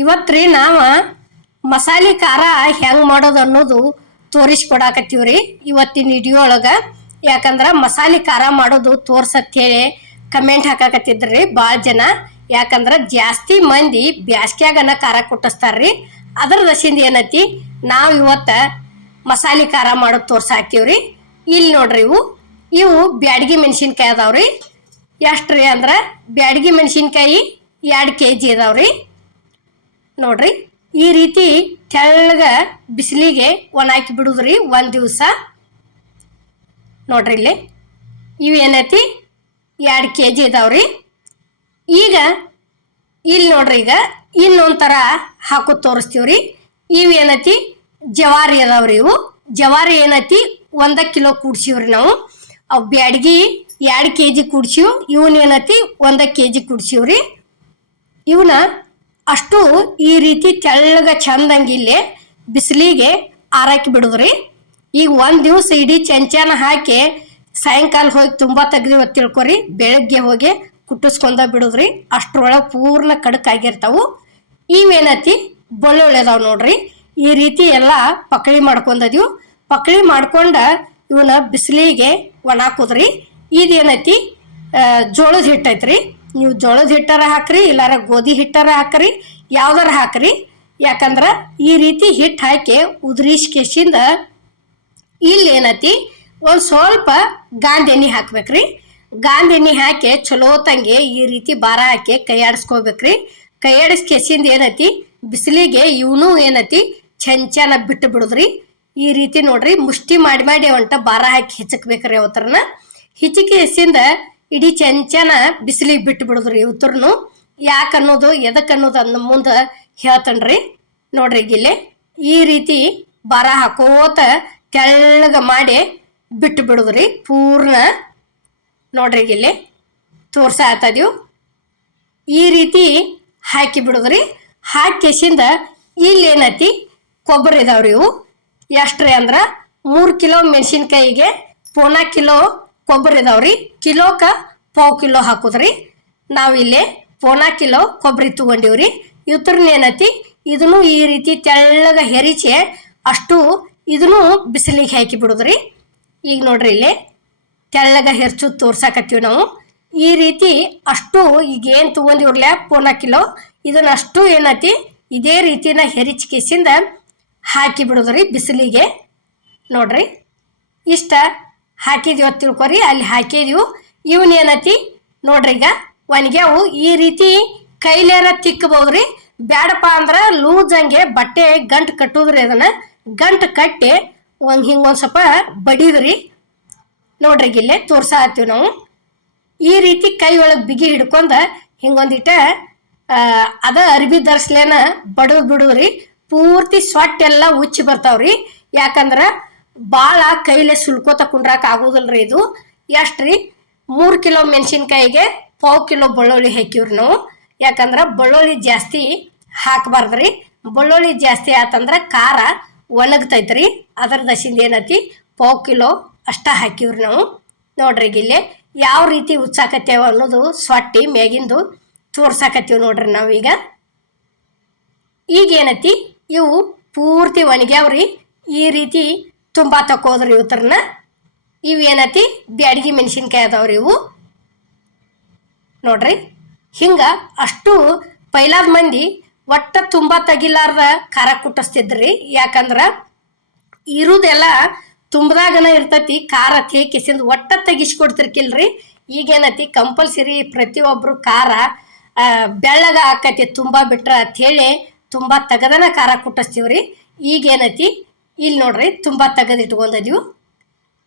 ಇವತ್ರಿ ನಾವ ಮಸಾಲೆ ಖಾರ ಹೆಂಗ್ ಮಾಡೋದು ಅನ್ನೋದು ತೋರಿಸ್ಕೊಡಾಕತ್ತೀವ್ರಿ ಇವತ್ತಿನ ವಿಡಿಯೋ ಒಳಗ. ಯಾಕಂದ್ರ ಮಸಾಲೆ ಖಾರ ಮಾಡೋದು ತೋರ್ಸತ್ ಹೇಳಿ ಕಮೆಂಟ್ ಹಾಕಾಕತ್ತಿದ್ರಿ ಭಾಳ ಜನ. ಯಾಕಂದ್ರ ಜಾಸ್ತಿ ಮಂದಿ ಬ್ಯಾಸ್ಗ್ಯಾಗನ ಖಾರ ಕುಟ್ಟಿಸ್ತಾರ್ರಿ. ಅದ್ರ ದಶಿಂದ ಏನೈತಿ ನಾವ್ ಇವತ್ತ ಮಸಾಲೆ ಖಾರ ಮಾಡೋದು ತೋರ್ಸಾಕ್ತಿವ್ರಿ. ಇಲ್ಲಿ ನೋಡ್ರಿ, ಇವು ಬ್ಯಾಡಗಿ ಮೆಣಸಿನ್ಕಾಯಿ ಅದಾವ್ರಿ. ಎಷ್ಟ್ರಿ ಅಂದ್ರ ಬ್ಯಾಡಗಿ ಮೆಣಸಿನ್ಕಾಯಿ 2 kg ಅದಾವ್ರಿ. ನೋಡ್ರಿ, ಈ ರೀತಿ ತೆಳ್ಳಗ ಬಿಸಿಲಿಗೆ ಒಣಾಕಿ ಬಿಡುದ್ರಿ ಒಂದ್ ದಿವಸ. ನೋಡ್ರಿ ಇಲ್ಲಿ ಇವೇನೈತಿ 2 kg ಇದಾವ್ರಿ. ಈಗ ಇಲ್ಲಿ ನೋಡ್ರಿ, ಈಗ ಇನ್ನೊಂಥರ ಹಾಕೋದು ತೋರಿಸ್ತೀವ್ರಿ. ಇವೇನೈತಿ ಜವಾರಿ ಅದಾವ್ರಿ. ಇವು ಜವಾರಿ ಏನೈತಿ 1 ಕಿಲೋ ಕೂಡ್ಸಿವ್ರಿ ನಾವು. ಅವು ಬ್ಯಾಡಗಿ 2 kg ಕೂಡ್ಸಿವ್. ಇವನ್ ಏನೈತಿ 1 kg ಕೂಡ್ಸಿವ್ರಿ. ಇವನ್ನ ಅಷ್ಟು ಈ ರೀತಿ ತೆಳ್ಳಗ ಚಂದಂಗಿ ಇಲ್ಲೇ ಬಿಸಿಲಿಗೆ ಆರಾಕಿ ಬಿಡುದ್ರಿ. ಈಗ ಒಂದ್ ದಿವ್ಸ ಇಡೀ ಚಂಚಾನ ಹಾಕಿ ಸಾಯಂಕಾಲ ಹೋಗಿ ತುಂಬಾ ತೆಗ್ದಿವ ತಿಳ್ಕೊರಿ, ಬೆಳಗ್ಗೆ ಹೋಗಿ ಕುಟ್ಟಿಸ್ಕೊಂಡ ಬಿಡುದ್ರಿ. ಅಷ್ಟ್ರೊಳಗೆ ಪೂರ್ಣ ಕಡಕಾಗಿರ್ತಾವು. ಇವೇನತಿ ಬೆಳ್ಳುಳ್ಳಿ ಅದಾವ್ ನೋಡ್ರಿ. ಈ ರೀತಿ ಎಲ್ಲ ಪಕಳಿ ಮಾಡ್ಕೊಂಡದಿವು. ಪಕಳಿ ಮಾಡ್ಕೊಂಡ ಇವನ್ನ ಬಿಸಿಲಿಗೆ ಒಣಾಕುದ್ರಿ. ಇದೇನೈತಿ ಜೋಳದ ಹಿಟ್ಟು ಐತ್ರಿ. ನೀವು ಜೋಳದ ಹಿಟ್ಟಾರ ಹಾಕ್ರಿ, ಇಲ್ಲಾರ ಗೋಧಿ ಹಿಟ್ಟಾರ ಹಾಕ್ರಿ, ಯಾವ್ದಾರ ಹಾಕ್ರಿ. ಯಾಕಂದ್ರ ಈ ರೀತಿ ಹಿಟ್ಟು ಹಾಕಿ ಉದುರಿಸ್ಕೇಸಿಂದ ಇಲ್ಲಿ ಏನೈತಿ ಒಂದ್ ಸ್ವಲ್ಪ ಗಾಂಧಿ ಎಣ್ಣೆ ಹಾಕ್ಬೇಕ್ರಿ. ಗಾಂಧಿ ಎಣ್ಣೆ ಹಾಕಿ ಚಲೋ ತಂಗಿ ಈ ರೀತಿ ಬಾರ ಹಾಕಿ ಕೈ ಆಡಿಸ್ಕೋಬೇಕ್ರಿ. ಕೈ ಆಡಿಸ್ಕೇಸಿಂದ ಏನೈತಿ ಬಿಸಿಲಿಗೆ ಇವನು ಏನೈತಿ ಚಂಚನ ಬಿಟ್ಟು ಬಿಡುದ್ರಿ. ಈ ರೀತಿ ನೋಡ್ರಿ, ಮುಷ್ಟಿ ಮಾಡಿ ಮಾಡಿ ಒಂಟ ಬಾರ ಹಾಕಿ ಹಿಚಕ್ಬೇಕ್ರಿ. ಅವತ್ರನ ಹಿಚಿಕೇಸಿಂದ ಇಡೀ ಚಂಚನ ಬಿಸಿಲಿಗೆ ಬಿಟ್ಟು ಬಿಡುದ್ರಿ. ಇವತ್ರನು ಯಾಕೆ ಅನ್ನೋದು ಎದಕ್ ಅನ್ನೋದು ಅಂದ ಮುಂದೆ ಹೇಳ್ತನ್ರಿ. ನೋಡ್ರಿ, ಗಿಲ್ಲೆ ಈ ರೀತಿ ಬಾರ ಹಾಕೋತ ತೆಳ್ಳಗ ಮಾಡಿ ಬಿಟ್ಟು ಬಿಡುದ್ರಿ ಪೂರ್ಣ. ನೋಡ್ರಿ, ಗಿಲ್ಲೆ ತೋರ್ಸಾತದೀವ್. ಈ ರೀತಿ ಹಾಕಿ ಬಿಡುದ್ರಿ. ಹಾಕಿಸಿಂದ ಇಲ್ಲಿ ಏನೈತಿ ಕೊಬ್ಬರಿ ಇದಾವ್ರಿ. ಇವು ಎಷ್ಟ್ರಿ ಅಂದ್ರ 3 ಕಿಲೋ ಮೆಣಸಿನ್ಕಾಯಿಗೆ 1 ಕಿಲೋ ಕೊಬ್ಬರಿ ಇದಾವ್ರಿ. ಕಿಲೋಕ 1/4 ಕಿಲೋ ಹಾಕುದ್ರಿ. ನಾವಿಲ್ಲಿ 1 ಕಿಲೋ ಕೊಬ್ಬರಿ ತಗೊಂಡಿವ್ರಿ. ಇವತ್ರನ್ನ ಏನೈತಿ ಇದನ್ನು ಈ ರೀತಿ ತೆಳ್ಳಗ ಹೆರಿಚೆ ಅಷ್ಟು ಇದನ್ನು ಬಿಸಿಲಿಗೆ ಹಾಕಿ ಬಿಡುದ್ರಿ. ಈಗ ನೋಡ್ರಿ, ಇಲ್ಲಿ ತೆಳ್ಳಗ ಹೆರ್ಚು ತೋರ್ಸಾಕತ್ತೀವಿ ನಾವು. ಈ ರೀತಿ ಅಷ್ಟು ಈಗ ಏನ್ ತಗೊಂಡಿವ್ರಲ್ಲ 1 ಕಿಲೋ, ಇದನ್ನ ಅಷ್ಟು ಏನೈತಿ ಇದೇ ರೀತಿನ ಹೆರಿಚಿಕೆಸಿಂದ ಹಾಕಿ ಬಿಡುದ್ರಿ ಬಿಸಿಲಿಗೆ. ನೋಡ್ರಿ, ಇಷ್ಟ ಹಾಕಿದೀವ ತಿಳ್ಕೊರಿ. ಅಲ್ಲಿ ಹಾಕಿದೀವು. ಇವನ್ ಏನೈತಿ ನೋಡ್ರಿ, ಈಗ ಒಣಗ್ಯಾವು. ಈ ರೀತಿ ಕೈಲೇರ ತಿಕ್ಕಬಹುದ್ರಿ. ಬ್ಯಾಡಪ್ಪ ಅಂದ್ರ ಲೂಸ್ ಹಂಗೆ ಬಟ್ಟೆ ಗಂಟು ಕಟ್ಟುದ್ರಿ. ಅದನ್ನ ಗಂಟು ಕಟ್ಟಿ ಹಿಂಗೊಂದ್ ಸ್ವಲ್ಪ ಬಡಿದ್ರಿ. ನೋಡ್ರಿ, ಇಲ್ಲೇ ತೋರ್ಸಾತೀವಿ ನಾವು. ಈ ರೀತಿ ಕೈ ಒಳಗೆ ಬಿಗಿ ಹಿಡ್ಕೊಂಡ ಹಿಂಗೊಂದಿಟ ಅದ ಅರ್ಬಿ ಧರಿಸ್ಲೇನ ಬಡದ್ ಬಿಡುದ್ರಿ. ಪೂರ್ತಿ ಸೊಟ್ಟೆಲ್ಲ ಉಚ್ಚಿ ಬರ್ತಾವ್ರಿ. ಯಾಕಂದ್ರ ಬಾಳ ಕೈಲೆ ಸುಲ್ಕೋತ ಕುಂಡ್ರಾಕ ಆಗೋದಿಲ್ರಿ. ಇದು ಎಷ್ಟ್ರಿ 3 ಕಿಲೋ ಮೆಣಸಿನ್ಕಾಯಿಗೆ 1/4 ಕಿಲೋ ಬೆಳ್ಳುಳ್ಳಿ ಹಾಕಿವ್ರಿ ನಾವು. ಯಾಕಂದ್ರ ಬೆಳ್ಳುಳ್ಳಿ ಜಾಸ್ತಿ ಹಾಕಬಾರ್ದ್ರಿ. ಬೆಳ್ಳುಳ್ಳಿ ಜಾಸ್ತಿ ಆತಂದ್ರ ಖಾರ ಒಣಗ್ತೈತ್ರಿ. ಅದರ ದಶಿಂದ ಏನೈತಿ 1/4 ಕಿಲೋ ಅಷ್ಟ ಹಾಕಿವ್ರಿ ನಾವು. ನೋಡ್ರಿ, ಇಲ್ಲೇ ಯಾವ ರೀತಿ ಉಚ್ಚಾಕತ್ತೇವ ಅನ್ನೋದು ಸೊಟ್ಟಿ ಮ್ಯಾಗಿಂದು ತೋರ್ಸಾಕತ್ತೀವಿ ನೋಡ್ರಿ ನಾವೀಗ. ಈಗೇನೈತಿ ಇವು ಪೂರ್ತಿ ಒಣಗ್ಯಾವ್ರಿ. ಈ ರೀತಿ ತುಂಬಾ ತಕೋದ್ರಿ ಇವತ್ರನ್ನ. ಇವೇನೈತಿ ಬ್ಯಾಡಗಿ ಮೆಣಸಿನ್ಕಾಯಿ ಅದಾವ್ರಿ. ಇವು ನೋಡ್ರಿ, ಹಿಂಗ ಅಷ್ಟು ಪೈಲಾದ ಮಂದಿ ಒಟ್ಟ ತುಂಬಾ ತಗಿಲಾರ್ದ ಖಾರ ಕುಟ್ಟಿಸ್ತಿದ್ರಿ. ಯಾಕಂದ್ರ ಇರುದೆಲ್ಲ ತುಂಬದಾಗನ ಇರ್ತೈತಿ. ಖಾರ ತೇಕಿಸಿಂದ ಒಟ್ಟ ತೆಗಿಸ್ಕೊಡ್ತಿರ್ಕಿಲ್ರಿ. ಈಗೇನೈತಿ ಕಂಪಲ್ಸರಿ ಪ್ರತಿಯೊಬ್ರು ಖಾರ ಬೆಳ್ಳಗ ಆಕತಿ ತುಂಬಾ ಬಿಟ್ರ ಅಂತ ಹೇಳಿ ತುಂಬಾ ತಗದನ ಖಾರ ಕುಟ್ಟಿಸ್ತೀವ್ರಿ. ಈಗೇನೈತಿ ಇಲ್ಲಿ ನೋಡ್ರಿ, ತುಂಬಾ ತಗದ್ ಇಟ್ಕೊಂಡದೀವು.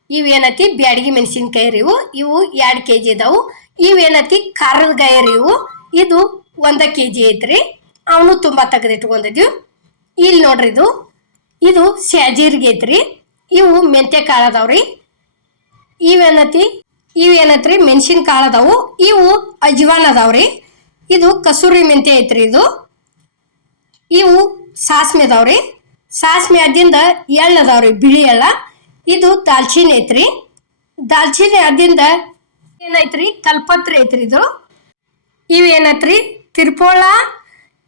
ಇವೇನೈತಿ ಬ್ಯಾಡಗಿ ಮೆಣಸಿನ್ಕಾಯಿ ರೀ. ಇವು 2 kg ಇದಾವು. ಇವೇನೈತಿ ಖಾರದ ಗಾಯ ರೀ. ಇದು 1 kg ಐತ್ರಿ. ಅವನು ತುಂಬಾ ತಗದ್ ಇಟ್ಕೊಂಡದೀವು. ಇಲ್ಲಿ ನೋಡ್ರಿ, ಇದು ಸ್ಯಾಜೀರ್ಗೆ ಐತ್ರಿ. ಇವು ಮೆಂತೆ ಕಾಳು ಅದಾವ್ರಿ. ಇವೇನೈತ್ರಿ ಮೆಣಸಿನ ಕಾಳು ಅದಾವು. ಇವು ಅಜ್ವಾನ್ ಅದಾವ್ರಿ. ಇದು ಕಸೂರಿ ಮೆಂತೆ ಐತ್ರಿ. ಇವು ಸಾಸ್ಮೆ ಅದಾವ್ರಿ. ಸಾಸ್ಮೆ ಅದಿಂದ ಎಳ್ಳು ಅದಾವ್ರಿ, ಬಿಳಿ ಎಳ್ಳ. ಇದು ದಾಲ್ಚಿನ್ನಿ ಐತ್ರಿ. ದಾಲ್ಚಿನ್ನಿ ಅದಿಂದ ಏನೈತ್ರಿ ಕಲ್ಪತ್ರಿ ಐತ್ರಿ. ಇವೇನೈತ್ರಿ ತಿರ್ಪೋಳ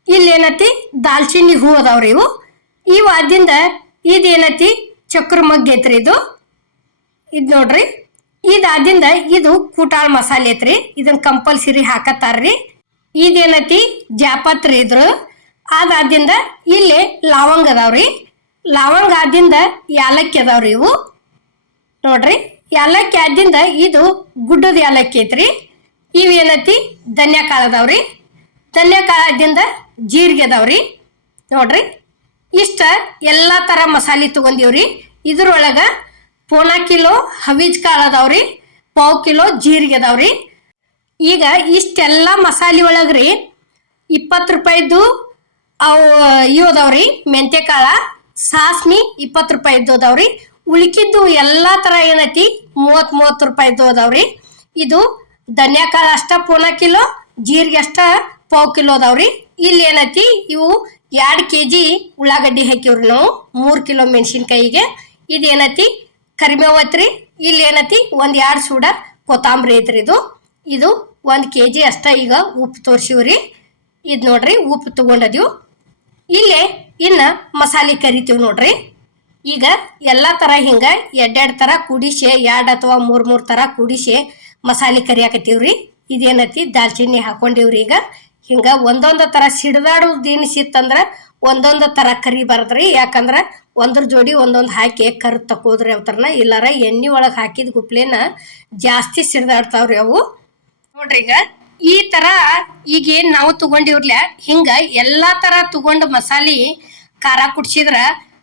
ಇಲ್ಲೇನತಿ ದಾಲ್ಚಿನ್ನಿ ಹೂ ಅದಾವ್ರಿ ಇವು ಆದಿಂದ ಇದೇನತಿ ಚಕ್ರ ಮಗ್ಗ ಐತ್ರಿ ಇದು ನೋಡ್ರಿ. ಇದಾದಿಂದ ಇದು ಕೂಟಾಳ್ ಮಸಾಲೆ ಐತ್ರಿ, ಇದನ್ನ ಕಂಪಲ್ಸರಿ ಹಾಕತ್ತಾರ್ರಿ. ಇದೇನತಿ ಜಾಪತ್ರಿ ಅದಾದಿಂದ ಇಲ್ಲಿ ಲವಂಗ ಅದಾವ್ರಿ. ಲವಂಗ ಆದಿಂದ ಯಾಲಕ್ಕಿ ಅದಾವ್ರಿ ಇವು ನೋಡ್ರಿ. ಯಾಲಕ್ಕಿ ಆದಿಂದ ಇದು ಗುಡ್ಡದ ಯಾಲಕ್ಕಿ ಐತ್ರಿ. ಇವೇನತಿ ಧನ್ಯಕಾಳ ಅದಾವ್ರಿ. ಧನ್ಯಕಾಳದಿಂದ ಜೀರಿಗೆ ಅದಾವ್ರಿ ನೋಡ್ರಿ. ಇಷ್ಟ ಎಲ್ಲಾ ತರ ಮಸಾಲೆ ತಗೊಂಡಿವ್ರಿ. ಇದ್ರೊಳಗ 1/4 ಕಿಲೋ ಹವೀಜ್ ಕಾಳು ಅದಾವ್ರಿ, 1/4 ಕಿಲೋ ಜೀರಿಗೆ ಅದಾವ್ರಿ. ಈಗ ಇಷ್ಟೆಲ್ಲ ಮಸಾಲೆ ಒಳಗ್ರಿ 20 ರೂಪಾಯಿದ್ದು ಅವು ಇವು ಅದಾವ್ರಿ. ಮೆಂತ್ಯ ಕಾಳ ಸಾಸ್ಮಿ 20 ರೂಪಾಯಿದ್ದು ಅದಾವ್ರಿ. ಉಳಿಕಿದ್ದು ಎಲ್ಲಾ ತರ ಏನೈತಿ 30 ರೂಪಾಯಿದ್ದು ಅದಾವ್ರಿ. ಇದು ಧನ್ಯಕಾಳ ಅಷ್ಟ 1/4 ಕಿಲೋ, ಜೀರಿಗೆ ಅಷ್ಟ 1/4 ಕಿಲೋ ಅದಾವ್ರಿ. ಇಲ್ಲಿ ಏನೈತಿ ಇವು 2 kg ಉಳ್ಳಾಗಡ್ಡಿ ಹಾಕಿವ್ರಿ ನಾವು, 3 ಕಿಲೋ ಮೆಣಸಿನ್ಕಾಯಿಗೆ. ಇದೇನೈತಿ ಕರಿಬೇವು ಐತ್ರಿ. ಇಲ್ಲಿ ಏನೈತಿ 1-2 ಸೂಡ ಕೊತ್ತಂಬರಿ ಐತ್ರಿ. ಇದು 1 kg ಅಷ್ಟ. ಈಗ ಉಪ್ಪು ತೋರ್ಸಿವ್ರಿ. ಇದು ನೋಡ್ರಿ ಉಪ್ಪು ತಗೊಂಡದೀವು. ಇಲ್ಲೇ ಇನ್ನ ಮಸಾಲೆ ಕರಿತೀವಿ ನೋಡ್ರಿ. ಈಗ ಎಲ್ಲಾ ತರ ಹಿಂಗ 2 ತರ ಕೂಡಿಸಿ 2 ಅಥವಾ 3 ತರ ಕೂಡಿಸಿ ಮಸಾಲೆ ಕರಿಯಾಕತ್ತೀವ್ರಿ. ಇದೇನೈತಿ ದಾಲ್ಚಿನ್ನಿ ಹಾಕೊಂಡಿವ್ರಿ. ಈಗ ಹಿಂಗ ಒಂದೊಂದು ತರ ಸಿಡ್ದಾಡೋದು ದಿನಸಿತ್ತಂದ್ರ ಒಂದೊಂದು ತರ ಕರಿಬಾರ್ದ್ರಿ. ಯಾಕಂದ್ರ ಒಂದ್ರ ಜೋಡಿ ಒಂದೊಂದು ಹಾಕಿ ಕರ್ ತಕೋದ್ರಿ ಅವತರನ. ಇಲ್ಲಾರ ಎಣ್ಣೆ ಒಳಗೆ ಹಾಕಿದ ಗುಪ್ಲೇನ ಜಾಸ್ತಿ ಸಿಡ್ದಾಡ್ತಾವ್ರಿ ಅವು ನೋಡ್ರಿ. ಈಗ ಈ ತರ ಈಗೇನ್ ನಾವು ತಗೊಂಡಿವ್ರಲ್ಲ ಹಿಂಗ ಎಲ್ಲಾ ತರ ತಗೊಂಡ ಮಸಾಲೆ ಖಾರ ಕುಡ್ಸಿದ್ರ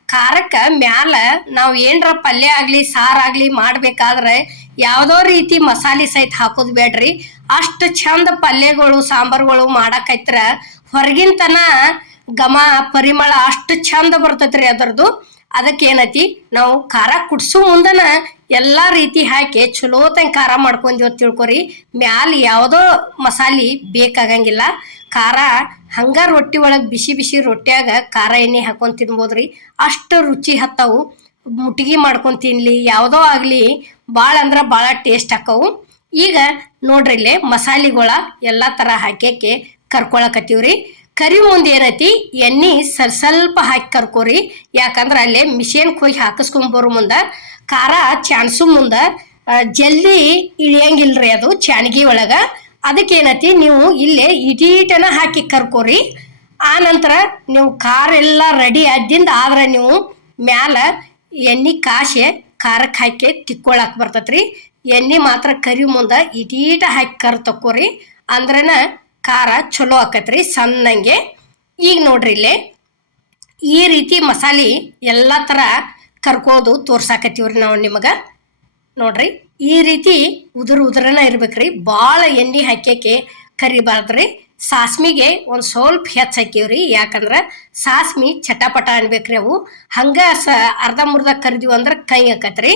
ಖಾರಕ್ಕ ಮ್ಯಾಲ ನಾವ್ ಏನ್ರ ಪಲ್ಯ ಆಗ್ಲಿ ಸಾರಾಗ್ಲಿ ಮಾಡ್ಬೇಕಾದ್ರೆ ಯಾವ್ದೋ ರೀತಿ ಮಸಾಲೆ ಸಹಿತ ಹಾಕೋದ್ ಬೇಡ್ರಿ. ಅಷ್ಟು ಚಂದ ಪಲ್ಯಗಳು ಸಾಂಬಾರ್ಗಳು ಮಾಡಾಕೈತ್ರ ಹೊರಗಿನ ತನ ಘಮ ಪರಿಮಳ ಅಷ್ಟು ಚಂದ ಬರ್ತೈತ್ರಿ ಅದರದು. ಅದಕ್ಕೆ ಏನೈತಿ ನಾವು ಖಾರ ಕುಡ್ಸು ಮುಂದನ ಎಲ್ಲಾ ರೀತಿ ಹಾಕಿ ಚಲೋತಂಗ್ ಖಾರ ಮಾಡ್ಕೊಂಡ್ವಿ ತಿಳ್ಕೊರಿ. ಮ್ಯಾಲ ಯಾವ್ದೋ ಮಸಾಲೆ ಬೇಕಾಗಂಗಿಲ್ಲ. ಖಾರ ಹಂಗ ರೊಟ್ಟಿ ಒಳಗ್ ಬಿಸಿ ಬಿಸಿ ರೊಟ್ಯಾಗ ಖಾರ ಎಣ್ಣೆ ಹಾಕೊಂಡ್ ತಿನ್ಬೋದ್ರಿ. ಅಷ್ಟು ರುಚಿ ಹತ್ತಾವು. ಮುಟ್ಗಿ ಮಾಡ್ಕೊಂಡ್ ತಿನ್ಲಿ ಯಾವ್ದೋ ಆಗ್ಲಿ ಭಾಳ ಅಂದ್ರ ಭಾಳ ಟೇಸ್ಟ್ ಹಾಕವು. ಈಗ ನೋಡ್ರಿ ಇಲ್ಲೇ ಮಸಾಲಿಗಳ ಎಲ್ಲಾ ತರ ಹಾಕ್ಯಾಕೆ ಕರ್ಕೊಳಕತ್ತೀವ್ರಿ. ಕರಿ ಮುಂದೆ ಏನೈತಿ ಎಣ್ಣೆ ಸ್ವಲ್ಪ ಹಾಕಿ ಕರ್ಕೋರಿ. ಯಾಕಂದ್ರ ಅಲ್ಲೇ ಮಿಷಿನ್ಗೆ ಹೋಗಿ ಹಾಕಿಸ್ಕೊಂಬರೋ ಮುಂದ ಖಾರ ಚಾನ್ಸು ಮುಂದ ಜಲ್ದಿ ಇಳಿಯಂಗಿಲ್ರಿ ಅದು ಚಾನ್ಗಿ ಒಳಗ. ಅದಕ್ಕೇನತಿ ನೀವು ಇಲ್ಲೇ ಇಟೀಟನ ಹಾಕಿ ಕರ್ಕೋರಿ. ಆ ನಂತರ ನೀವು ಖಾರ ಎಲ್ಲ ರೆಡಿ ಆದಿಂದ ಆದ್ರೆ ನೀವು ಮ್ಯಾಲ ಎಣ್ಣೆ ಕಾಸೆ ಖಾರಕ್ಕೆ ಹಾಕಿ ತಿಕ್ಕೊಳಕ್ ಬರ್ತೈತ್ರಿ. ಎಣ್ಣೆ ಮಾತ್ರ ಕರಿ ಮುಂದ ಇಟೀಟ ಹಾಕಿ ಕರ್ ತಕ್ಕೋರಿ. ಅಂದ್ರನ ಖಾರ ಚಲೋ ಆಕತ್ರಿ ಸಣ್ಣಂಗೆ. ಈಗ ನೋಡ್ರಿ ಇಲ್ಲೇ ಈ ರೀತಿ ಮಸಾಲೆ ಎಲ್ಲಾ ತರ ಕರ್ಕೋದು ತೋರ್ಸಾಕತ್ತೀವ್ರಿ ನಾವು ನಿಮಗ ನೋಡ್ರಿ. ಈ ರೀತಿ ಉದುರನ ಇರ್ಬೇಕ್ರಿ. ಭಾಳ ಎಣ್ಣೆ ಹಾಕ್ಯಾಕೆ ಕರಿಬಾರ್ದ್ರಿ. ಸಾಸ್ಮಿಗೆ ಒಂದ್ ಸ್ವಲ್ಪ ಹೆಚ್ಚು ಹಾಕಿವ್ರಿ. ಯಾಕಂದ್ರ ಸಾಸ್ಮಿ ಚಟಪಟ ಅನ್ಬೇಕ್ರಿ. ಅವು ಹಂಗ ಅರ್ಧ ಮುರ್ಧ ಕರಿದೀವಿ ಅಂದ್ರ ಕೈ ಆಕತ್ರಿ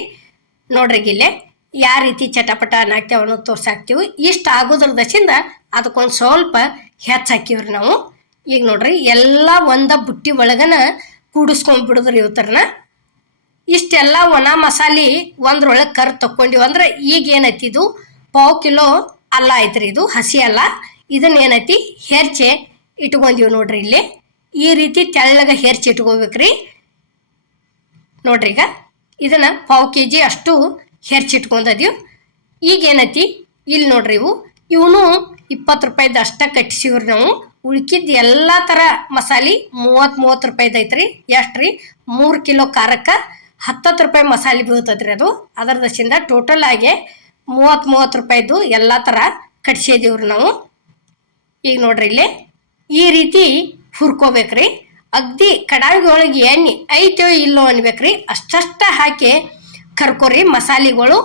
ನೋಡ್ರಿ. ಇಲ್ಲೇ ಯಾವ ರೀತಿ ಚಟಪಟ ಹಾಕ್ತೇವ ಅನ್ನೋದು ತೋರ್ಸಾಕ್ತಿವಿ. ಇಷ್ಟ ಆಗೋದ್ರ ದಶಿಂದ ಅದಕ್ಕೊಂದ್ ಸ್ವಲ್ಪ ಹೆಚ್ಚು ಹಾಕಿವ್ರಿ ನಾವು. ಈಗ ನೋಡ್ರಿ ಎಲ್ಲಾ ಒಂದ ಬುಟ್ಟಿ ಒಳಗನ ಕೂಡಿಸ್ಕೊಂಡ್ಬಿಡುದ್ರಿ ಇವತ್ತರನ. ಇಷ್ಟೆಲ್ಲ ಒಣ ಮಸಾಲೆ ಒಂದ್ರೊಳಗೆ ಕರ್ ತಕ್ಕೊಂಡಿವ್ ಅಂದ್ರ ಈಗ ಏನೈತಿ ಇದು 1/4 ಕಿಲೋ ಅಲ್ಲ ಐತ್ರಿ. ಇದು ಹಸಿ ಅಲ್ಲ. ಇದನ್ನ ಏನೈತಿ ಹೆರ್ಚೆ ಇಟ್ಕೊಂಡಿವ್ ನೋಡ್ರಿ. ಇಲ್ಲಿ ಈ ರೀತಿ ತೆಳ್ಳಗ ಹೆರ್ಚಿ ಇಟ್ಕೋಬೇಕ್ರಿ ನೋಡ್ರಿ. ಈಗ ಇದನ್ನ 1/4 kg ಅಷ್ಟು ಹೆರ್ಚಿಟ್ಕೊಂಡದೀವ್. ಈಗ ಏನೈತಿ ಇಲ್ಲಿ ನೋಡ್ರಿ ಇವನು 20 ರೂಪಾಯಿದ ಅಷ್ಟ ಕಟ್ಟಿಸಿವ್ರಿ ನಾವು. ಉಳ್ಕಿದ್ ಎಲ್ಲಾ ತರ ಮಸಾಲೆ 30 ರೂಪಾಯಿದ ಐತ್ರಿ. ಎಷ್ಟ್ರಿ 3 ಕಿಲೋ ಖಾರಕ್ಕ 10 ರೂಪಾಯಿ ಮಸಾಲೆ ಬೀಳ್ತದ್ರಿ ಅದು. ಅದರ ದಶಿಂದ ಟೋಟಲ್ ಆಗಿ 30 ರೂಪಾಯಿದು ಎಲ್ಲಾ ತರ ಕಟ್ಸಿದೀವ್ರಿ ನಾವು. ಈಗ ನೋಡ್ರಿ ಇಲ್ಲಿ ಈ ರೀತಿ ಹುರ್ಕೋಬೇಕ್ರಿ. ಅಗ್ದಿ ಕಡಾಯಿ ಒಳಗೆ ಎಣ್ಣೆ ಐತೋ ಇಲ್ಲೋ ಅನ್ಬೇಕ್ರಿ. ಅಷ್ಟಷ್ಟ ಹಾಕಿ ಕರ್ಕೋರಿ ಮಸಾಲೆಗಳು.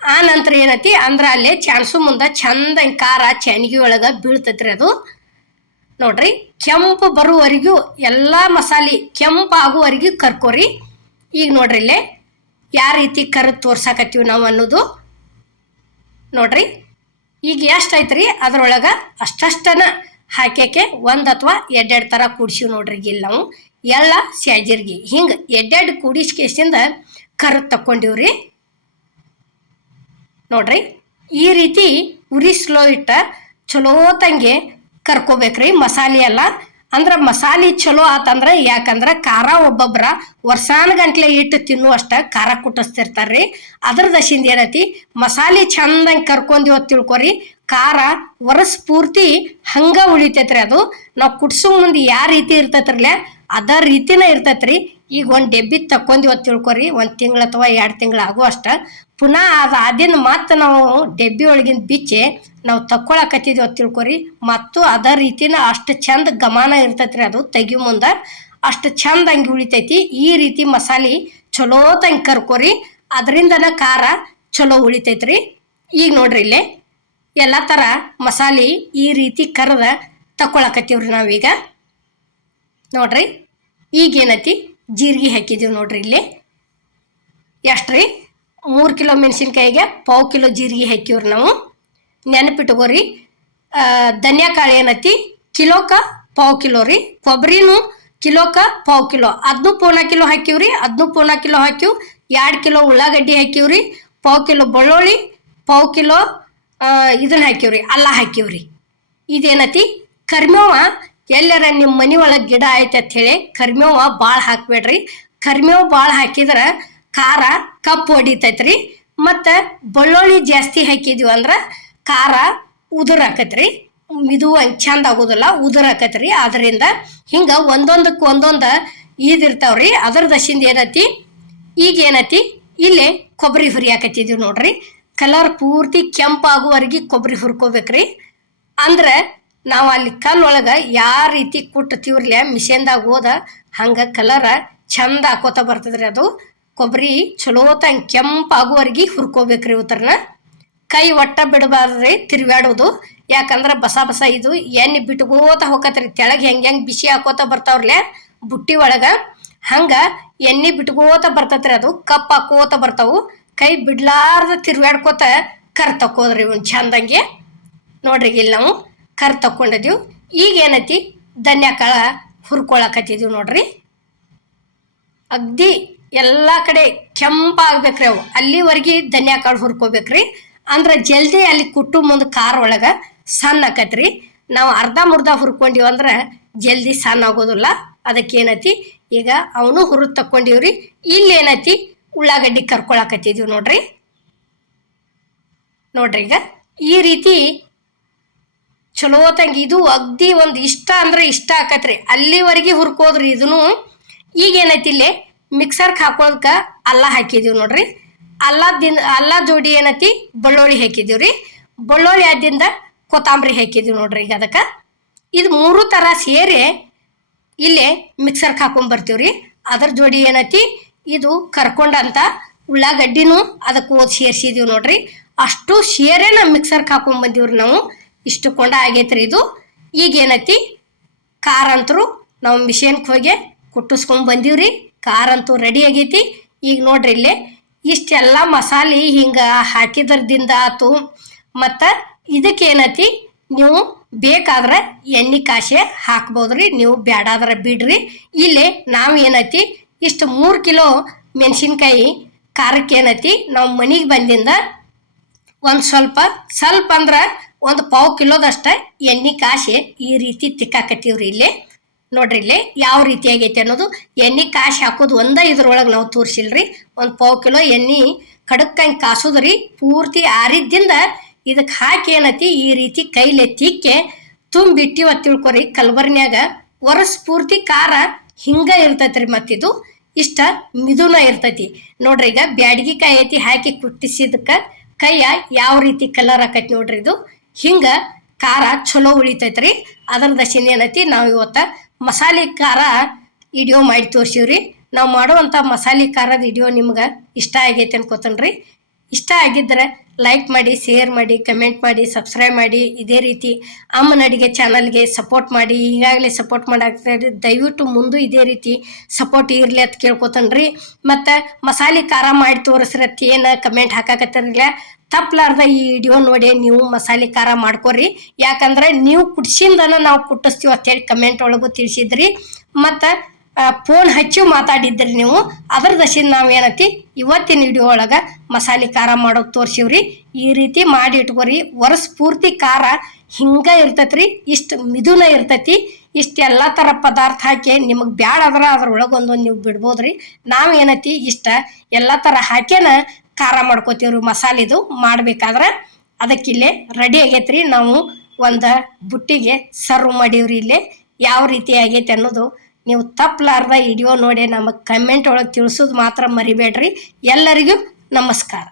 ಆ ನಂತರ ಏನೈತಿ ಅಂದ್ರ ಅಲ್ಲೇ ಚಾನ್ಸು ಮುಂದ ಚಂದ ಖಾರ ಚಾನ್ಗಿ ಒಳಗ ಬೀಳ್ತೈತ್ರಿ ಅದು ನೋಡ್ರಿ. ಕೆಂಪು ಬರುವವರೆಗೂ ಎಲ್ಲಾ ಮಸಾಲೆ ಕೆಂಪು ಆಗುವವರೆಗೂ ಕರ್ಕೋರಿ. ಈಗ ನೋಡ್ರಿ ಇಲ್ಲೇ ಯಾವ ರೀತಿ ಕರೆದು ತೋರ್ಸಾಕತ್ತೀವಿ ನಾವು ಅನ್ನೋದು ನೋಡ್ರಿ. ಈಗ ಎಷ್ಟೈತ್ರಿ ಅದ್ರೊಳಗ ಅಷ್ಟಷ್ಟನ ಹಾಕ್ಯಾಕೆ 1 ಅಥವಾ 2 ತರ ಕೂಡ್ಸಿವ್ ನೋಡ್ರಿ. ಇಲ್ಲಿ ನಾವು ಎಳ್ಳ ಸ್ಯಾಜರ್ಗಿ ಹಿಂಗ 2 ಕೂಡಿಸ್ಕೇಸಿಂದ ಕರೆದು ತಕ್ಕೊಂಡಿವ್ರಿ ನೋಡ್ರಿ. ಈ ರೀತಿ ಉರಿ ಸ್ಲೋ ಇಟ್ಟ ಚಲೋ ತಂಗೆ ಕರ್ಕೋಬೇಕ್ರಿ ಮಸಾಲೆ ಎಲ್ಲ. ಅಂದ್ರೆ ಮಸಾಲೆ ಚಲೋ ಆತಂದ್ರೆ, ಯಾಕಂದ್ರೆ ಖಾರ ಒಬ್ಬೊಬ್ಬರ ವರ್ಷಾನುಗಂಟ್ಲೆ ಇಟ್ಟು ತಿನ್ನುವಷ್ಟ ಖಾರ ಕುಟ್ಟಿಸ್ತಿರ್ತಾರ್ರಿ. ಅದ್ರ ದಶಿಂದ ಏನೈತಿ ಮಸಾಲೆ ಚಂದಂಗೆ ಕರ್ಕೊಂದಿವ ತಿಳ್ಕೊರಿ, ಖಾರ ವರ್ಷ ಪೂರ್ತಿ ಹಂಗ ಉಳಿತೈತ್ರಿ. ಅದು ನಾವು ಕುಟ್ಸೋ ಮುಂದೆ ಯಾವ ರೀತಿ ಇರ್ತೈತ್ರಲ್ಲ ಅದ ರೀತಿನ ಇರ್ತೈತ್ರಿ. ಈಗ ಒಂದು ಡೆಬ್ಬಿ ತಕ್ಕೊಂದಿವ ತಿಳ್ಕೊರಿ, 1 ತಿಂಗಳು ಅಥವಾ 2 ತಿಂಗಳು ಆಗೋ ಅಷ್ಟ. ಪುನಃ ಅದಾದಿಂದ ಮತ್ತೆ ನಾವು ಡೆಬ್ಬಿ ಒಳಗಿಂದ ಬಿಚ್ಚಿ ನಾವು ತಕ್ಕೊಳಕತ್ತಿದ್ವಿ ತಿಳ್ಕೊರಿ, ಮತ್ತು ಅದ ರೀತಿನ ಅಷ್ಟು ಚಂದ ಗಮನ ಇರ್ತೈತ್ರಿ. ಅದು ತೆಗಿಯೋ ಮುಂದೆ ಅಷ್ಟು ಚಂದ ಹಂಗೆ ಉಳಿತೈತಿ. ಈ ರೀತಿ ಮಸಾಲೆ ಚಲೋ ತಂಗೆ ಕರ್ಕೊರಿ, ಅದರಿಂದನ ಖಾರ ಚಲೋ ಉಳಿತೈತ್ರಿ. ಈಗ ನೋಡ್ರಿ ಇಲ್ಲೇ ಎಲ್ಲ ಥರ ಮಸಾಲೆ ಈ ರೀತಿ ಕರೆದ ತಕ್ಕೊಳಕತ್ತೀವ್ರಿ ನಾವೀಗ. ನೋಡ್ರಿ ಈಗೇನೈತಿ ಜೀರಿಗೆ ಹಾಕಿದೀವಿ ನೋಡ್ರಿ. ಇಲ್ಲಿ ಎಷ್ಟ್ರಿ 3 ಕಿಲೋ ಮೆಣಸಿನ್ಕಾಯಿಗೆ 1/4 ಕಿಲೋ ಜೀರಿಗೆ ಹಾಕಿವ್ರಿ ನಾವು. ನೆನಪಿಟ್ಕೋರಿ. ಧನ್ಯಾಕಾಳು ಏನೈತಿ ಕಿಲೋಕ್ಕೆ 1/4 ಕಿಲೋ ರೀ. ಕೊಬ್ಬರಿನೂ ಕಿಲೋಕ್ಕೆ 1/4 ಕಿಲೋ, ಅದನ್ನೂ 1/4 ಕಿಲೋ ಹಾಕಿವ್ರಿ. ಅದನ್ನೂ 1/4 ಕಿಲೋ ಹಾಕಿವ್. 2 ಕಿಲೋ ಉಳ್ಳಾಗಡ್ಡಿ ಹಾಕಿವ್ರಿ. 1/4 ಕಿಲೋ ಬೆಳ್ಳುಳ್ಳಿ, 1/4 ಕಿಲೋ ಇದನ್ನ ಹಾಕಿವ್ರಿ, ಅಲ್ಲ ಹಾಕಿವ್ರಿ. ಇದೇನತಿ ಕರಿಮೇವ. ಎಲ್ಲರ ನಿಮ್ಮ ಮನೆ ಒಳಗೆ ಗಿಡ ಐತೆ ಅಂತ ಹೇಳಿ ಕರಿಮೇವ ಭಾಳ ಹಾಕ್ಬೇಡ್ರಿ. ಕರಿಮೇವು ಭಾಳ ಹಾಕಿದ್ರೆ ಖಾರ ಕಪ್ಪು ಹೊಡಿತೈತ್ರಿ. ಮತ್ತು ಬೆಳ್ಳುಳ್ಳಿ ಜಾಸ್ತಿ ಹಾಕಿದ್ವಿ ಅಂದ್ರೆ ಖಾರ ಉದುರು ಆಕತ್ರಿ, ಇದು ಚಂದ ಆಗೋದಿಲ್ಲ, ಉದುರು ಆಕತ್ರಿ. ಅದರಿಂದ ಹಿಂಗೆ ಒಂದೊಂದಕ್ಕೆ ಒಂದೊಂದು ಇದಿರ್ತಾವ್ರಿ. ಅದ್ರ ದಶಿಂದ ಏನೈತಿ ಈಗ ಏನೈತಿ ಇಲ್ಲೇ ಕೊಬ್ಬರಿ ಹುರಿಯಾಕತ್ತಿದ್ವಿ ನೋಡ್ರಿ. ಕಲರ್ ಪೂರ್ತಿ ಕೆಂಪಾಗುವವರೆಗೆ ಕೊಬ್ಬರಿ ಹುರ್ಕೋಬೇಕ್ರಿ. ಅಂದ್ರೆ ನಾವು ಅಲ್ಲಿ ಕಲ್ಲೊಳಗೆ ಯಾವ ರೀತಿ ಕುಟ್ತೀವ್ರಲ್ಲ ಮಿಷನ್ದಾಗ ಹೋದ ಹಂಗೆ ಕಲರ ಚಂದ ಹಾಕೋತ ಬರ್ತದ್ರಿ. ಅದು ಕೊಬ್ಬರಿ ಚಲೋ ತಂಗೆ ಕೆಂಪಾಗುವವರೆಗೆ ಹುರ್ಕೋಬೇಕ್ರಿ. ಉತ್ತರನ ಕೈ ಒಟ್ಟ ಬಿಡಬಾರ್ದ್ರಿ, ತಿರುಗಾಡೋದು. ಯಾಕಂದ್ರೆ ಬಸ ಬಸ ಇದು ಎಣ್ಣೆ ಬಿಟ್ಕೋತ ಹೋಗತ್ರಿ. ತೆಳಗೆ ಹೆಂಗೆ ಬಿಸಿ ಹಾಕೋತ ಬರ್ತಾವ್ರಲ್ಲ ಬುಟ್ಟಿ ಒಳಗೆ, ಹಂಗೆ ಎಣ್ಣೆ ಬಿಟ್ಕೋತ ಬರ್ತೈತ್ರಿ. ಅದು ಕಪ್ ಹಾಕೋತ ಬರ್ತಾವು. ಕೈ ಬಿಡ್ಲಾರ್ದ ತಿರುಗಾಡ್ಕೋತ ಕರ್ ತಕ್ಕೋದ್ರಿ ಇವ್ನು ಚಂದಂಗೆ. ನೋಡ್ರಿ ಇಲ್ಲಿ ನಾವು ಕರ್ ತಕ್ಕೊಂಡಿದ್ದೀವಿ. ಈಗ ಏನೈತಿ ಧನ್ಯಾಕಾಳ ಹುರ್ಕೊಳಕತ್ತಿದ್ದೀವಿ ನೋಡ್ರಿ. ಅಗ್ದಿ ಎಲ್ಲ ಕಡೆ ಕೆಂಪಾಗ್ಬೇಕ್ರಿ ಅವು, ಅಲ್ಲಿವರೆಗೆ ಧನ್ಯಾಕಾಳು ಹುರ್ಕೋಬೇಕ್ರಿ. ಅಂದ್ರೆ ಜಲ್ದಿ ಅಲ್ಲಿ ಕುಟ್ಟು ಮುಂದೆ ಖಾರ ಒಳಗೆ ಸಣ್ಣ ಆಕತ್ರಿ. ನಾವು ಅರ್ಧ ಮುರ್ಧ ಹುರ್ಕೊಂಡಿವಿ ಅಂದ್ರೆ ಜಲ್ದಿ ಸಣ್ಣ ಆಗೋದಿಲ್ಲ. ಅದಕ್ಕೇನೈತಿ ಈಗ ಅವನು ಹುರಿದು ತಕ್ಕೊಂಡಿವ್ರಿ. ಇಲ್ಲಿ ಏನೈತಿ ಉಳ್ಳಾಗಡ್ಡಿ ಕರ್ಕೊಳಕತ್ತಿದ್ದೀವಿ ನೋಡ್ರಿ. ನೋಡ್ರಿ ಈಗ ಈ ರೀತಿ ಚಲೋ ತಂಗಿ ಇದು ಅಗ್ದಿ ಒಂದು ಇಷ್ಟ ಅಂದ್ರೆ ಇಷ್ಟ ಆಕತ್ರಿ, ಅಲ್ಲಿವರೆಗೆ ಹುರ್ಕೋದ್ರಿ ಇದನ್ನು. ಈಗ ಏನೈತಿ ಇಲ್ಲಿ ಮಿಕ್ಸರ್ಗೆ ಹಾಕೋದಕ್ಕೆ ಅಲ್ಲ ಹಾಕಿದೀವಿ ನೋಡ್ರಿ. ಅಲ್ಲ ಜೋಡಿ ಏನೈತಿ ಬೆಳ್ಳುಳ್ಳಿ ಹಾಕಿದೀವ್ರಿ. ಬೆಳ್ಳುಳ್ಳಿ ಆದಿಂದ ಕೊತ್ತಂಬರಿ ಹಾಕಿದೀವಿ ನೋಡ್ರಿ. ಈಗ ಅದಕ್ಕೆ ಇದು 3 ಥರ ಸೇರಿ ಇಲ್ಲೇ ಮಿಕ್ಸರ್ಗೆ ಹಾಕೊಂಡ್ಬರ್ತೀವ್ರಿ. ಅದ್ರ ಜೋಡಿ ಏನೈತಿ ಇದು ಕರ್ಕೊಂಡಂತ ಉಳ್ಳಾಗಡ್ಡಿನೂ ಅದಕ್ಕೆ ಓದಿ ಸೇರಿಸಿದೀವಿ ನೋಡ್ರಿ. ಅಷ್ಟು ಸೇರೇ ನಾವು ಮಿಕ್ಸರ್ಗೆ ಹಾಕೊಂಡ್ಬಂದೀವ್ರಿ ನಾವು. ಇಷ್ಟು ಕೊಂಡ ಆಗೈತ್ರಿ ಇದು. ಈಗ ಏನೈತಿ ಖಾರ ಅಂತರೂ ನಾವು ಮಿಷನ್ಗೆ ಹೋಗಿ ಕುಟ್ಟಿಸ್ಕೊಂಡ್ ಬಂದೀವ್ರಿ. ಖಾರ ಅಂತೂ ರೆಡಿ ಆಗೈತಿ. ಈಗ ನೋಡ್ರಿ ಇಲ್ಲೇ ಇಷ್ಟೆಲ್ಲ ಮಸಾಲೆ ಹಿಂಗೆ ಹಾಕಿದ್ರದಿಂದ ಆತು. ಮತ್ತು ಇದಕ್ಕೆ ಏನೈತಿ ನೀವು ಬೇಕಾದ್ರೆ ಎಣ್ಣೆ ಕಾಸೆ ಹಾಕ್ಬೋದ್ರಿ, ನೀವು ಬ್ಯಾಡಾದ್ರೆ ಬಿಡ್ರಿ. ಇಲ್ಲಿ ನಾವು ಏನೈತಿ ಇಷ್ಟು 3 ಕಿಲೋ ಮೆಣಸಿನ್ಕಾಯಿ ಖಾರಕ್ಕೆ ಏನೈತಿ ನಾವು ಮನೆಗೆ ಬಂದಿಂದ ಒಂದು ಸ್ವಲ್ಪ ಅಂದ್ರೆ 1/4 ಕಿಲೋದಷ್ಟ ಎಣ್ಣೆ ಕಾಸೆ ಈ ರೀತಿ ತಿಕ್ಕಾಕತ್ತೀವ್ರಿ. ಇಲ್ಲಿ ನೋಡ್ರಿ ಇಲ್ಲಿ ಯಾವ ರೀತಿ ಆಗೈತಿ ಅನ್ನೋದು. ಎಣ್ಣೆ ಕಾಸೆ ಹಾಕೋದು ಇದ್ರೊಳಗೆ ನಾವು ತೋರಿಸಿಲ್ರಿ. 1/4 ಕಿಲೋ ಎಣ್ಣೆ ಕಡಕ್ಕಂಗೆ ಕಾಸೋದ್ರಿ. ಪೂರ್ತಿ ಆರಿದ್ದಿಂದ ಇದಕ್ಕೆ ಹಾಕಿ ಏನೈತಿ ಈ ರೀತಿ ಕೈಲೆ ತಿಕ್ಕೆ ತುಂಬಿಟ್ಟಿವ ತಿಳ್ಕೊರಿ. ಕಲ್ಬರ್ನ್ಯಾಗ ವರ್ಷ ಪೂರ್ತಿ ಖಾರ ಹಿಂಗ ಇರ್ತೈತ್ರಿ. ಮತ್ತಿದು ಇಷ್ಟ ಮಿದುನ ಇರ್ತೈತಿ ನೋಡ್ರಿ. ಈಗ ಬ್ಯಾಡಗಿ ಕಾಯಿ ಐತಿ ಹಾಕಿ ಕುಟ್ಟಿಸಿದಕ್ಕೆ ಕೈಯ ಯಾವ ರೀತಿ ಕಲರ್ ಆಕೈತಿ ನೋಡ್ರಿ. ಇದು ಹಿಂಗ ಖಾರ ಚಲೋ ಉಳಿತೈತ್ರಿ. ಅದರ ದಶಿನ ಏನೈತಿ ನಾವು ಇವತ್ತ ಮಸಾಲೆ ಖಾರ ವಿಡಿಯೋ ಮಾಡಿ ತೋರಿಸಿವ್ರಿ. ನಾವು ಮಾಡುವಂಥ ಮಸಾಲೆ ಖಾರದ ವಿಡಿಯೋ ನಿಮ್ಗೆ ಇಷ್ಟ ಆಗೈತೆ ಅನ್ಕೋತನ್ರಿ. ಇಷ್ಟ ಆಗಿದ್ರೆ ಲೈಕ್ ಮಾಡಿ, ಶೇರ್ ಮಾಡಿ, ಕಮೆಂಟ್ ಮಾಡಿ, ಸಬ್ಸ್ಕ್ರೈಬ್ ಮಾಡಿ. ಇದೇ ರೀತಿ ಅಮ್ಮನ ಅಡಿಗೆ ಚಾನಲ್ಗೆ ಸಪೋರ್ಟ್ ಮಾಡಿ. ಈಗಾಗಲೇ ಸಪೋರ್ಟ್ ಮಾಡಾಕ್ತಾರೆ, ದಯವಿಟ್ಟು ಮುಂದೆ ಇದೇ ರೀತಿ ಸಪೋರ್ಟ್ ಇರಲಿ ಅಂತ ಕೇಳ್ಕೊತನ್ರಿ. ಮತ್ತು ಮಸಾಲೆ ಖಾರ ಮಾಡಿ ತೋರಿಸ್ರತ್ ಏನು ಕಮೆಂಟ್ ಹಾಕಾಕತ್ತಾರಲ್ಲ, ತಪ್ಪಲಾರ್ದ ಈ ವಿಡಿಯೋ ನೋಡಿ ನೀವು ಮಸಾಲೆ ಖಾರ ಮಾಡ್ಕೊರಿ. ಯಾಕಂದ್ರೆ ನೀವು ಕುಡ್ಸಿಂದನ ನಾವು ಕುಟ್ಟಿಸ್ತೀವಿ ಅಂತೇಳಿ ಕಮೆಂಟ್ ಒಳಗೂ ತಿಳಿಸಿದ್ರಿ. ಮತ್ತು ಫೋನ್ ಹಚ್ಚಿ ಮಾತಾಡಿದ್ರಿ ನೀವು. ಅದ್ರ ದಶಿಂದ ನಾವು ಏನೈತಿ ಇವತ್ತಿನ ವಿಡಿಯೋ ಒಳಗೆ ಮಸಾಲೆ ಖಾರ ಮಾಡೋದು ತೋರಿಸಿವ್ರಿ. ಈ ರೀತಿ ಮಾಡಿ ಇಟ್ಕೊರಿ. ವರ್ಷ ಪೂರ್ತಿ ಖಾರ ಹಿಂಗೆ ಇರ್ತೈತ್ರಿ. ಇಷ್ಟು ಮಿದುನ ಇರ್ತೈತಿ. ಇಷ್ಟೆಲ್ಲ ಥರ ಪದಾರ್ಥ ಹಾಕಿ ನಿಮಗೆ ಬ್ಯಾಡ ಆದ್ರೆ ಅದ್ರೊಳಗೆ ಒಂದೊಂದು ನೀವು ಬಿಡ್ಬೋದ್ರಿ. ನಾವು ಏನೈತಿ ಇಷ್ಟ ಎಲ್ಲ ಥರ ಹಾಕ್ಯನ ಖಾರ ಮಾಡ್ಕೋತೀವ್ರಿ. ಮಸಾಲೆದು ಮಾಡ್ಬೇಕಾದ್ರೆ ಅದಕ್ಕಿಲ್ಲೇ ರೆಡಿ ಆಗೈತ್ರಿ. ನಾವು ಒಂದು ಬುಟ್ಟಿಗೆ ಸರ್ವ್ ಮಾಡೀವ್ರಿ. ಇಲ್ಲೇ ಯಾವ ರೀತಿ ಆಗೈತೆ ಅನ್ನೋದು ನೀವು ತಪ್ಪಲಾರ್ದ ವಿಡಿಯೋ ನೋಡಿ ನಮಗೆ ಕಮೆಂಟ್ ಒಳಗೆ ತಿಳಿಸೋದು ಮಾತ್ರ ಮರಿಬೇಡ್ರಿ. ಎಲ್ಲರಿಗೂ ನಮಸ್ಕಾರ.